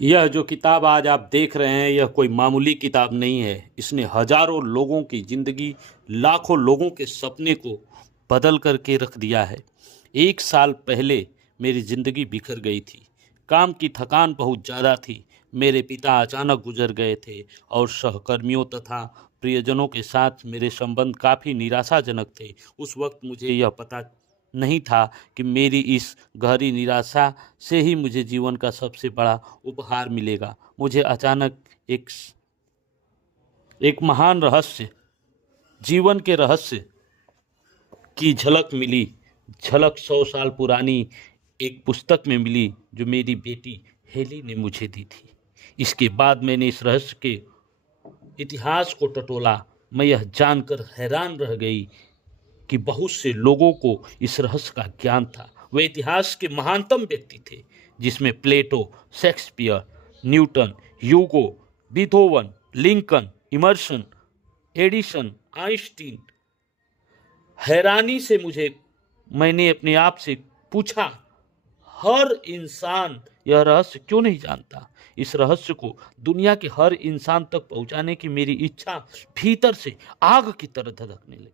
यह जो किताब आज आप देख रहे हैं, यह कोई मामूली किताब नहीं है। इसने हजारों लोगों की ज़िंदगी, लाखों लोगों के सपने को बदल करके रख दिया है। 1 साल पहले मेरी ज़िंदगी बिखर गई थी। काम की थकान बहुत ज़्यादा थी। मेरे पिता अचानक गुजर गए थे और सहकर्मियों तथा प्रियजनों के साथ मेरे संबंध काफ़ी निराशाजनक थे। उस वक्त मुझे यह पता नहीं था कि मेरी इस गहरी निराशा से ही मुझे जीवन का सबसे बड़ा उपहार मिलेगा। मुझे अचानक एक महान रहस्य, जीवन के रहस्य की झलक मिली। झलक 100 साल पुरानी एक पुस्तक में मिली जो मेरी बेटी हेली ने मुझे दी थी। इसके बाद मैंने इस रहस्य के इतिहास को टटोला। मैं यह जानकर हैरान रह गई कि बहुत से लोगों को इस रहस्य का ज्ञान था। वे इतिहास के महानतम व्यक्ति थे, जिसमें Plato, Shakespeare, Newton, Hugo, Beethoven, Lincoln, Emerson, Edison, Einstein. हैरानी से मैंने अपने आप से पूछा, हर इंसान यह रहस्य क्यों नहीं जानता? इस रहस्य को दुनिया के हर इंसान तक पहुंचाने की मेरी इच्छा भीतर से आग की तरह धधकने लगी।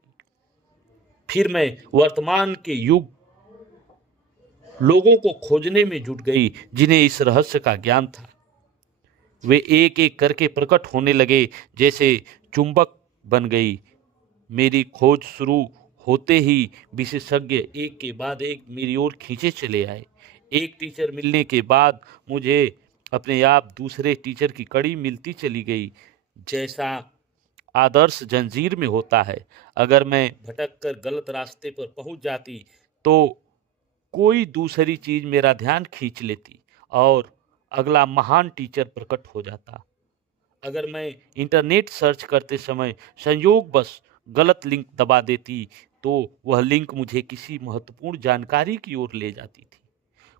फिर मैं वर्तमान के युग लोगों को खोजने में जुट गई जिन्हें इस रहस्य का ज्ञान था। वे एक एक करके प्रकट होने लगे, जैसे चुंबक बन गई। मेरी खोज शुरू होते ही विशेषज्ञ एक के बाद एक मेरी ओर खींचे चले आए। एक टीचर मिलने के बाद मुझे अपने आप दूसरे टीचर की कड़ी मिलती चली गई। जैसा आदर्श जंजीर में होता है, अगर मैं भटक कर गलत रास्ते पर पहुंच जाती तो कोई दूसरी चीज मेरा ध्यान खींच लेती और अगला महान टीचर प्रकट हो जाता। अगर मैं इंटरनेट सर्च करते समय संयोगवश गलत लिंक दबा देती तो वह लिंक मुझे किसी महत्वपूर्ण जानकारी की ओर ले जाती थी।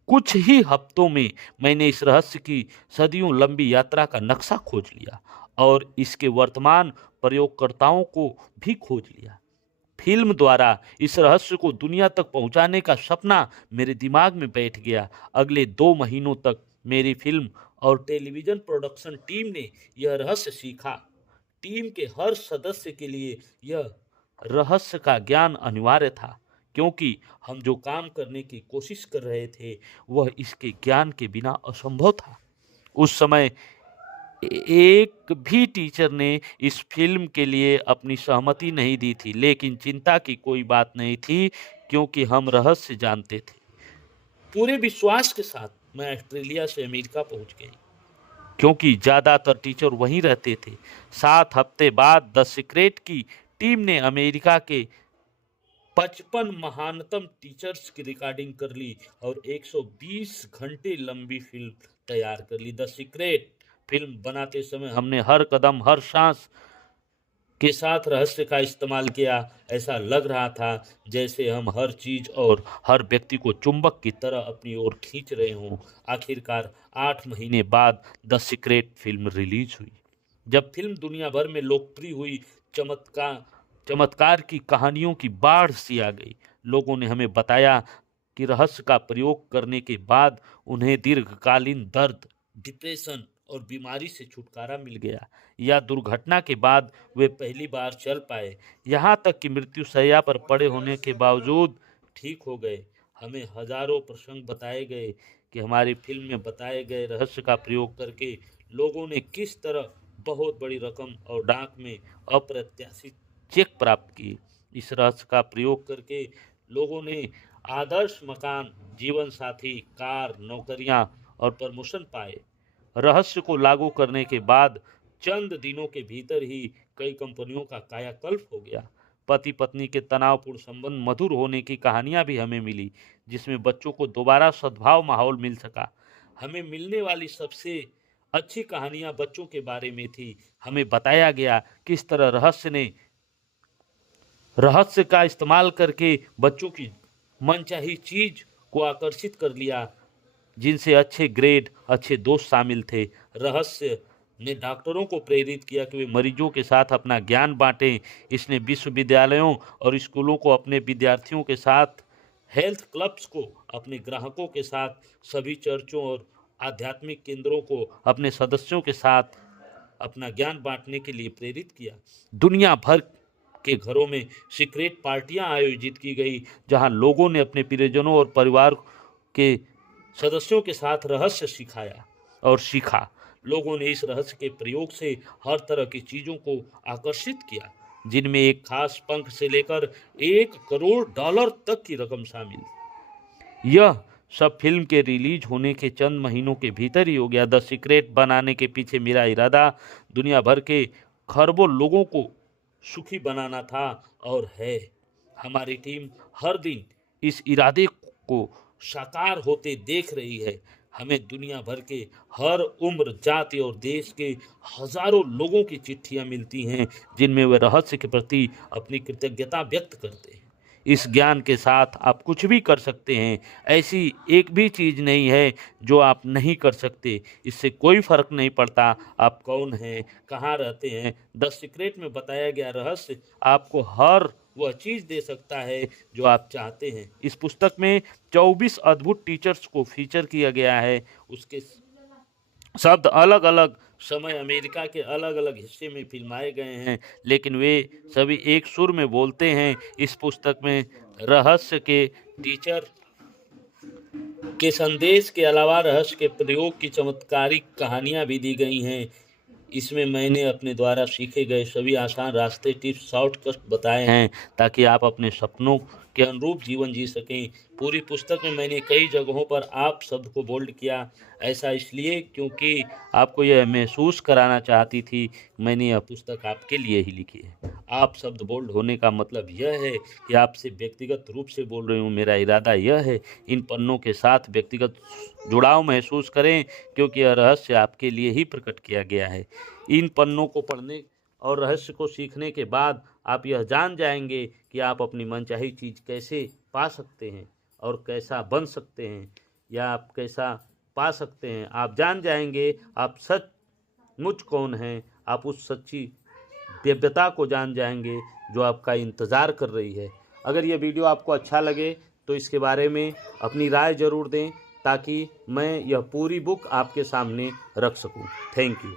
कुछ ही हफ्तों में मैंने इस रहस्य की सदियों लंबी यात्रा का नक्शा खोज लिया और इसके वर्तमान प्रयोगकर्ताओं को भी खोज लिया। फिल्म द्वारा इस रहस्य को दुनिया तक पहुंचाने का सपना मेरे दिमाग में बैठ गया। अगले 2 महीनों तक मेरी फिल्म और टेलीविजन प्रोडक्शन टीम ने यह रहस्य सीखा। टीम के हर सदस्य के लिए यह रहस्य का ज्ञान अनिवार्य था, क्योंकि हम जो काम करने की कोशिश कर रहे थे वह इसके ज्ञान के बिना असंभव था। उस समय एक भी टीचर ने इस फिल्म के लिए अपनी सहमति नहीं दी थी, लेकिन चिंता की कोई बात नहीं थी, क्योंकि हम रहस्य जानते थे। पूरे विश्वास के साथ मैं ऑस्ट्रेलिया से अमेरिका पहुंच गई, क्योंकि ज़्यादातर टीचर वहीं रहते थे। 7 हफ्ते बाद द सीक्रेट की टीम ने अमेरिका के 55 महानतम टीचर्स की रिकॉर्डिंग कर ली और 120 घंटे लंबी फिल्म तैयार कर ली। द सीक्रेट फिल्म बनाते समय हमने हर कदम, हर सांस के साथ रहस्य का इस्तेमाल किया। ऐसा लग रहा था जैसे हम हर चीज और हर व्यक्ति को चुंबक की तरह अपनी ओर खींच रहे हों। आखिरकार 8 महीने बाद द सीक्रेट फिल्म रिलीज हुई। जब फिल्म दुनिया भर में लोकप्रिय हुई, चमत्कार चमत्कार की कहानियों की बाढ़ सी आ गई। लोगों ने हमें बताया कि रहस्य का प्रयोग करने के बाद उन्हें दीर्घकालीन दर्द, डिप्रेशन और बीमारी से छुटकारा मिल गया, या दुर्घटना के बाद वे पहली बार चल पाए, यहाँ तक कि मृत्यु शैया पर पड़े होने के बावजूद ठीक हो गए। हमें हजारों प्रसंग बताए गए कि हमारी फिल्म में बताए गए रहस्य का प्रयोग करके लोगों ने किस तरह बहुत बड़ी रकम और डाक में अप्रत्याशित चेक प्राप्त किए। इस रहस्य का प्रयोग करके लोगों ने आदर्श मकान, जीवन साथी, कार, नौकरियां और प्रमोशन पाए। रहस्य को लागू करने के बाद चंद दिनों के भीतर ही कई कंपनियों का कायाकल्प हो गया। पति पत्नी के तनावपूर्ण संबंध मधुर होने की कहानियां भी हमें मिली, जिसमें बच्चों को दोबारा सद्भाव माहौल मिल सका। हमें मिलने वाली सबसे अच्छी कहानियां बच्चों के बारे में थी। हमें बताया गया किस तरह रहस्य का इस्तेमाल करके बच्चों की मनचाही चीज को आकर्षित कर लिया, जिनसे अच्छे ग्रेड, अच्छे दोस्त शामिल थे। रहस्य ने डॉक्टरों को प्रेरित किया कि वे मरीजों के साथ अपना ज्ञान बांटें। इसने विश्वविद्यालयों और स्कूलों को अपने विद्यार्थियों के साथ, हेल्थ क्लब्स को अपने ग्राहकों के साथ, सभी चर्चों और आध्यात्मिक केंद्रों को अपने सदस्यों के साथ अपना ज्ञान बांटने के लिए प्रेरित किया। दुनिया भर के घरों में सीक्रेट पार्टियां आयोजित की गई, जहां लोगों ने अपने प्रियजनों और परिवार के सदस्यों के साथ रहस्य सिखाया और सीखा। लोगों ने इस रहस्य के प्रयोग से हर तरह की चीजों को आकर्षित किया, जिनमें एक खास पंख से लेकर $1 करोड़ तक की रकम शामिल। यह सब फिल्म के रिलीज होने के चंद महीनों के भीतर ही हो गया। द सीक्रेट बनाने के पीछे मेरा इरादा दुनिया भर के खरबों लोगों को सुखी बनाना था और है। हमारी टीम हर दिन इस इरादे को साकार होते देख रही है। हमें दुनिया भर के हर उम्र, जाति और देश के हजारों लोगों की चिट्ठियां मिलती हैं, जिनमें वे रहस्य के प्रति अपनी कृतज्ञता व्यक्त करते हैं। इस ज्ञान के साथ आप कुछ भी कर सकते हैं। ऐसी एक भी चीज़ नहीं है जो आप नहीं कर सकते। इससे कोई फर्क नहीं पड़ता आप कौन हैं, कहाँ रहते हैं। द सीक्रेट में बताया गया रहस्य आपको हर वह चीज़ दे सकता है जो आप चाहते हैं। इस पुस्तक में 24 अद्भुत टीचर्स को फीचर किया गया है। उसके शब्द अलग अलग समय अमेरिका के अलग अलग हिस्से में फिल्माए गए हैं, लेकिन वे सभी एक सुर में बोलते हैं। इस पुस्तक में रहस्य के टीचर के संदेश के अलावा रहस्य के प्रयोग की चमत्कारिक कहानियां भी दी गई हैं। इसमें मैंने अपने द्वारा सीखे गए सभी आसान रास्ते, टिप्स, शॉर्टकट बताए हैं ताकि आप अपने सपनों के अनुरूप जीवन जी सकें। पूरी पुस्तक में मैंने कई जगहों पर आप शब्द को बोल्ड किया। ऐसा इसलिए क्योंकि आपको यह महसूस कराना चाहती थी मैंने यह पुस्तक आपके लिए ही लिखी है। आप शब्द बोल्ड होने का मतलब यह है कि आपसे व्यक्तिगत रूप से बोल रही हूँ। मेरा इरादा यह है इन पन्नों के साथ व्यक्तिगत जुड़ाव महसूस करें, क्योंकि यह रहस्य आपके लिए ही प्रकट किया गया है। इन पन्नों को पढ़ने और रहस्य को सीखने के बाद आप यह जान जाएंगे कि आप अपनी मनचाही चीज़ कैसे पा सकते हैं और कैसा बन सकते हैं, या आप कैसा पा सकते हैं। आप जान जाएंगे आप सचमुच कौन हैं। आप उस सच्ची दिव्यता को जान जाएंगे जो आपका इंतज़ार कर रही है। अगर यह वीडियो आपको अच्छा लगे तो इसके बारे में अपनी राय ज़रूर दें, ताकि मैं यह पूरी बुक आपके सामने रख सकूं। Thank you.